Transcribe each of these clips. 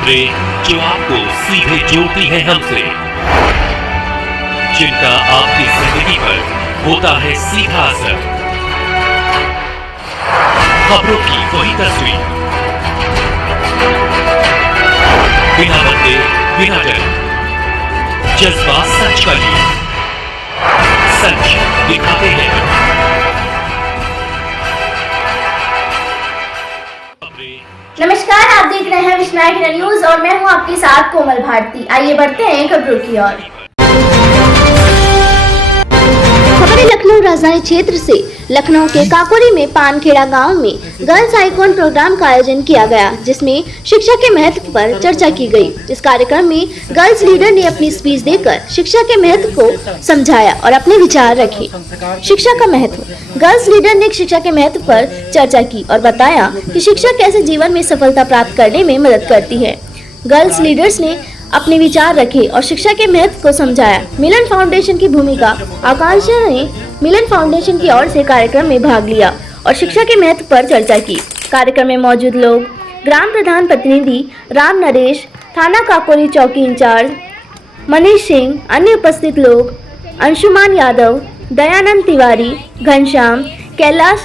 खबरें जो आपको सीधे जोड़ती है हमसे, जिनका आपकी जिंदगी पर होता है सीधा असर। खबरों की वही तस्वीर, बिना बदले बिना डर, जज्बा सच का लिए, सच दिखाते हैं। नमस्कार, आप देख रहे हैं विश्नायक न्यूज और मैं हूं आपके साथ कोमल भारती। आइए बढ़ते हैं खबरों की ओर। खबरें लखनऊ राजधानी क्षेत्र से। लखनऊ के काकोरी में पानखेड़ा गांव में गर्ल्स आइकॉन प्रोग्राम का आयोजन किया गया, जिसमें शिक्षा के महत्व पर चर्चा की गई। इस कार्यक्रम में गर्ल्स लीडर ने अपनी स्पीच देकर शिक्षा के महत्व को समझाया और अपने विचार रखे। शिक्षा का महत्व। गर्ल्स लीडर ने शिक्षा के महत्व पर चर्चा की और बताया कि शिक्षा कैसे जीवन में सफलता प्राप्त करने में मदद करती है। गर्ल्स लीडर्स ने अपने विचार रखे और शिक्षा के महत्व को समझाया। मिलन फाउंडेशन की भूमिका। आकांक्षा ने मिलन फाउंडेशन की ओर से कार्यक्रम में भाग लिया और शिक्षा के महत्व पर चर्चा की। कार्यक्रम में मौजूद लोग ग्राम प्रधान प्रतिनिधि राम नरेश, थाना काकोरी चौकी इंचार्ज मनीष सिंह, अन्य उपस्थित लोग अंशुमान यादव, दयानंद तिवारी, घनश्याम, कैलाश,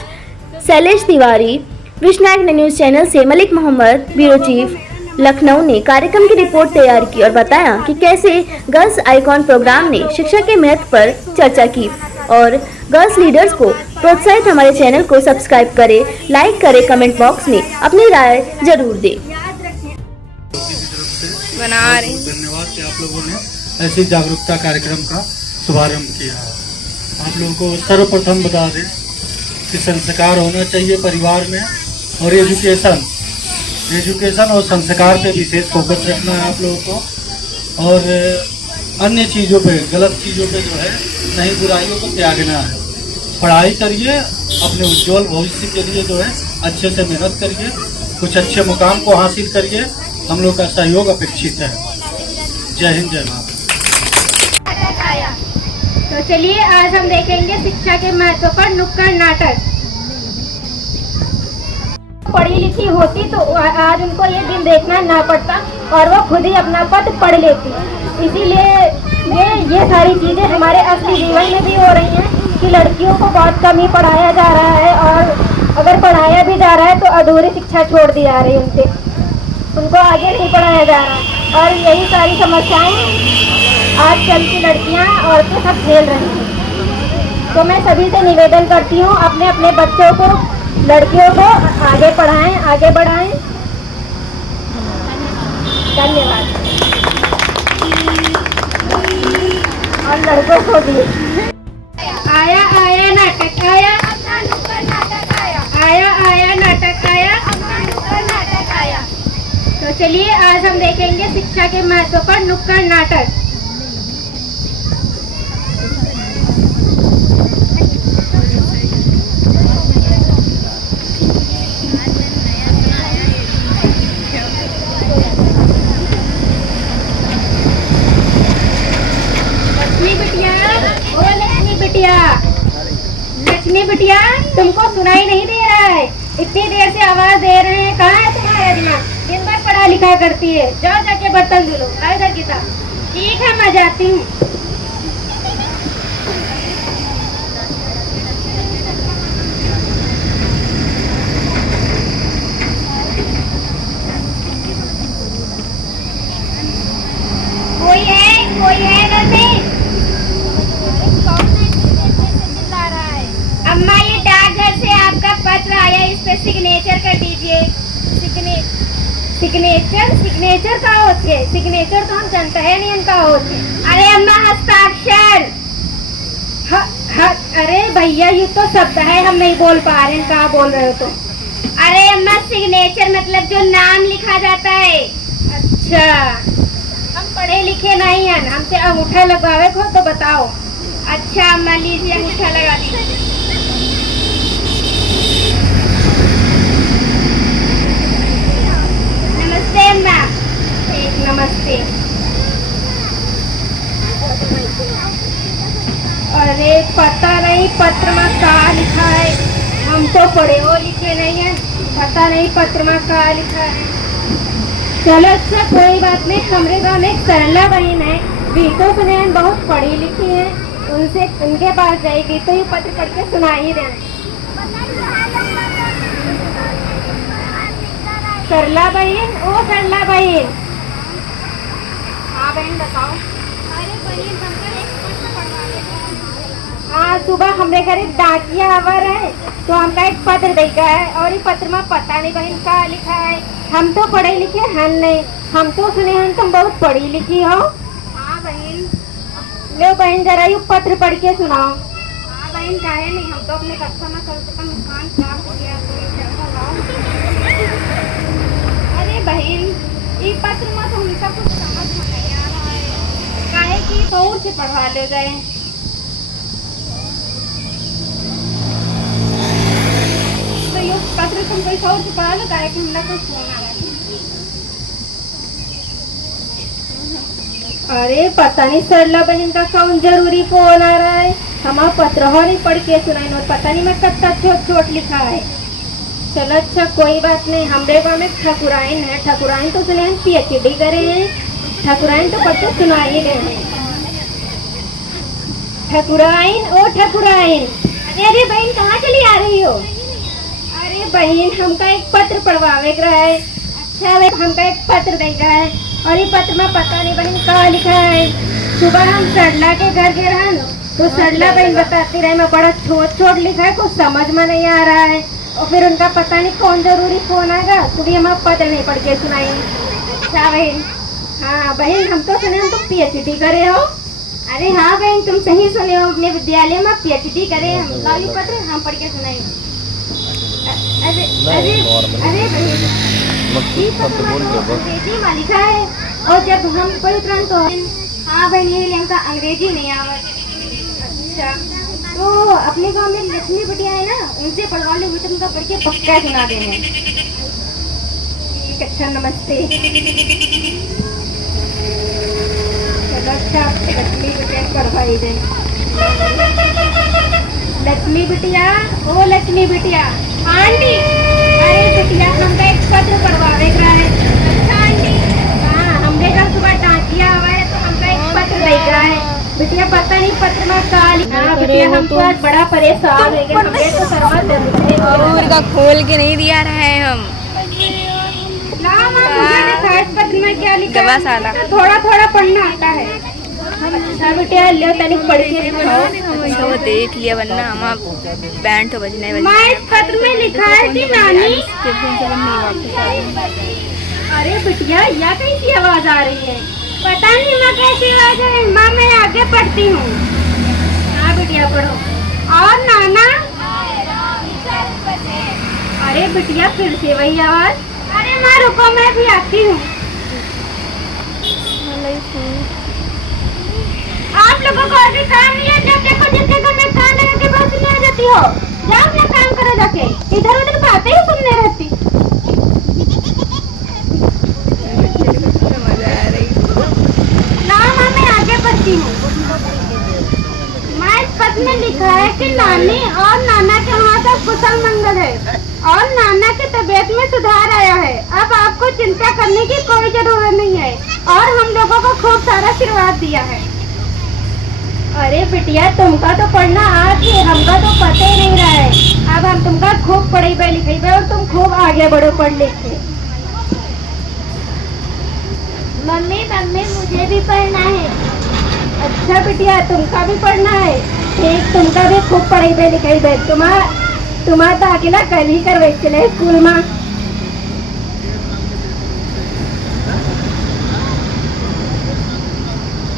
शैलेश तिवारी। विश्नायक न्यूज चैनल से मलिक मोहम्मद, ब्यूरो चीफ लखनऊ ने कार्यक्रम की रिपोर्ट तैयार की और बताया कि कैसे गर्ल्स आइकॉन प्रोग्राम ने शिक्षा के महत्व पर चर्चा की और गर्ल्स लीडर्स को प्रोत्साहित। हमारे चैनल को सब्सक्राइब करें, लाइक करें, कमेंट बॉक्स में अपनी राय जरूर दें। बना रहे धन्यवाद कि आप लोगों ने ऐसे जागरूकता कार्यक्रम का शुभारंभ किया है। आप लोगों को सर्वप्रथम बता दें कि संस्कार होना चाहिए परिवार में और एजुकेशन और संस्कार पे विशेष फोकस रखना है आप लोगों को, और अन्य चीज़ों पे, गलत चीज़ों पे जो है नहीं, बुराइयों को त्यागना है। पढ़ाई करिए, अपने उज्जवल भविष्य के लिए जो है अच्छे से मेहनत करिए, कुछ अच्छे मुकाम को हासिल करिए। हम लोग का सहयोग अपेक्षित है। जय हिंद, जय भारत। तो चलिए आज हम देखेंगे शिक्षा के महत्व पर नुक्कड़ नाटक। पढ़ी लिखी होती तो आज उनको ये दिन देखना ना पड़ता और वो खुद ही अपना पद पढ़ लेती। इसीलिए ये सारी चीजें हमारे असली जीवन में भी हो रही हैं कि लड़कियों को बहुत कम ही पढ़ाया जा रहा है, और अगर पढ़ाया भी जा रहा है तो अधूरी शिक्षा छोड़ दी जा रही है, उनको आगे नहीं पढ़ाया जा रहा। और यही सारी समस्याएं आजकल की लड़कियां औरतें सब झेल रही हैं। तो मैं सभी से निवेदन करती हूँ, अपने अपने बच्चों को, लड़कियों को आगे पढ़ाएं, आगे बढ़ाएं। धन्यवाद। और लड़कों को भी। आया आया नाटक आया, आया आया नाटक आया, नाटक आया। तो चलिए आज हम देखेंगे शिक्षा के महत्व पर नुक्कड़ नाटक। लक्ष्मी बिटिया, तुमको सुनाई नहीं दे रहा है? इतनी देर से आवाज दे रहे हैं, कहाँ है तुम्हारा दिमाग? दिन भर पढ़ा लिखा करती है, जाओ जाके बर्तन धुलो। इधर किताब। ठीक है, मैं जाती हूँ। कोई है घर में? अम्मा, ये डाकघर से आपका पत्र आया, इस पे सिग्नेचर कर दीजिए। सिग्नेचर का होती है? सिग्नेचर तो हम जानते हैं नहीं उनका होती है। अरे अम्मा, हस्ताक्षर। अरे भैया, ये तो शब्द है, हम नहीं बोल पा रहे हैं, कहाँ बोल रहे हो तो? अरे अम्मा, सिग्नेचर मतलब जो नाम लिखा जाता है। अच्छा, हम पढ़े लिखे नहीं हैं, हमसे अंगूठा लगवावे को तो बताओ। अच्छा अम्मा, लीजिए अंगूठा लगा दीजिए। नमस्ते अम्मा। एक नमस्ते। अरे पता नहीं पत्र में क्या लिखा है, हम तो पढ़े हो लिखे नहीं है, पता नहीं पत्र में क्या लिखा है। चलो अच्छा कोई बात नहीं। हमारे गाँव में एक सरला बहन है, गीतो सुनैन बहुत पढ़ी लिखी है, उनसे उनके पास जाएगी तो ये पत्र पढ़ के सुना ही रहे हैं। सरला बहन, ओ सरला बहन। हाँ बहन बताओ। अरे बहन हमको एक पत्र पढ़वा देना। हाँ सुबह हमरे घर एक डाकिया आवर है तो हमका एक पत्र देगा है और ये पत्र में पता नहीं बहन क्या लिखा है। हम तो पढ़े लिखे हैं नहीं, हम तो सुने हैं तुम बहुत पढ़ी लिखी हो। हाँ बहन। लो बहन जरा ये पत्र पढ़ के सुनाओ। हाँ बहन काहे नहीं, हम तो अपने कक्षा में कम से कम नुकसान प्राप्त हो गया तो अरे बहन ये पत्र में तो उनका कुछ समझ में नहीं आ रहा है, काहे कि कौन से पढ़वा ले गए। तो ये पत्र तुम कोई और से पढ़ा लो, काहे कि हमला कुछ फोन आ रहा है। अरे पता नहीं सरला बहन का कौन जरूरी फोन आ रहा है, हमारा पत्र हो नहीं पढ़ के सुनाई और पता नहीं मैं कब तक छोट छोट लिखा है। चलो अच्छा कोई बात नहीं। हमारे गाँव में ठकुराइन है, ठकुराइन तो सुने हम PhD करे हैं, ठकुराइन तो पढ़ते सुना ही रहे हैं। ठकुराइन, ओ ठकुराइन। अरे बहन कहाँ चली आ रही हो। अरे बहन हमका एक पत्र पढ़वावे का है। अच्छा वे हमका एक पत्र दे रहा है और ये पत्र में पता नहीं बहन क्या लिखा है। सुबह हम सरला के घर गए रहन तो सरला बहन बताती रहे मैं बड़ा छोट छोट लिखा है, कुछ समझ में नहीं आ रहा है और फिर उनका पता नहीं कौन जरूरी फोन आएगा तो भी हम पत्र नहीं पढ़ के सुनाई। अच्छा बहन। हाँ बहन हम तो सुने हम तो PhD करे हो। अरे हाँ बहन तुम सही सुने हो, अपने विद्यालय में PhD करे हम काली पत्र हम पढ़ के सुनाई। अरे अरे अरे अंग्रेजी में लिखा है और जब हम पढ़ तुरंत तो हाँ बहन ये हमका अंग्रेजी नहीं आवत। अच्छा तो अपने गांव में लक्ष्मी बिटिया है ना, उनसे पढ़वा लो तो उनका पढ़ के पक्का सुना देंगे। ठीक अच्छा नमस्ते। चलो अच्छा लक्ष्मी बिटिया पढ़वाई दे। लक्ष्मी बिटिया, ओ लक्ष्मी बिटिया। आंटी। अरे बिटिया हमका एक पत्र पढ़वावे का है। अच्छा आंटी। हाँ हमने कल सुबह डाकिया हुआ है तो हमका एक पत्र दे रहा है। बिटिया पता नहीं पत्र में क्या लिखा है। बिटिया हमको आज बड़ा परेशान हो गए, हमने तो सरवा जरूर और का खोल के नहीं दिया रहा है हम। ना मुझे देखा इस पत्र में क्या लिखा है, तो थोड़ा थोड़ा पढ़ना आता है। अच्छा बिटिया ले तनिक पढ़ के दिखाओ। तो देख लिया वरना हम बैंड तो बजने वाली। माँ इस पत्र में लिखा है कि नानी। अरे बिटिया यह कैसी आवाज आ रही है। पता नहीं माँ कैसी आवाज है। माँ मैं आगे पढ़ती हूँ। हाँ बिटिया पढ़ो। और नाना। अरे बिटिया फिर से वही आवाज। अरे माँ रुको मैं भी आती हूँ। आप लोगों को अभी काम नहीं है, जब देखो जिसके घर में काम लगा के बस नहीं आ जाती हो। जाओ अपना काम करो जाके, इधर उधर बातें ही सुनने रहती। ना माँ मैं आगे बढ़ती हूँ। माँ इस पत्र में लिखा है कि नानी और नाना के वहाँ सब कुशल मंगल है और नाना की तबीयत में सुधार आया है। अब आपको चिंता करने की कोई जरूरत नहीं है और हम लोगों को खूब सारा आशीर्वाद दिया है। अरे बिटिया तुमका तो पढ़ना आज ही, हमका तो पता ही नहीं रहा है। अब हम तुमका खूब पढ़ेबे लिखेबे और तुम खूब आगे बढ़ो पढ़ लिख के। मम्मी मम्मी मुझे भी पढ़ना है। अच्छा बिटिया तुमका भी पढ़ना है। ठीक तुमका भी खूब पढ़ेबे लिखेबे। तुम्हारा दाखिला कल ही करवे चले स्कूल में।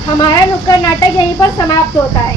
हमारा नुक्कड़ नाटक यहीं पर समाप्त होता है।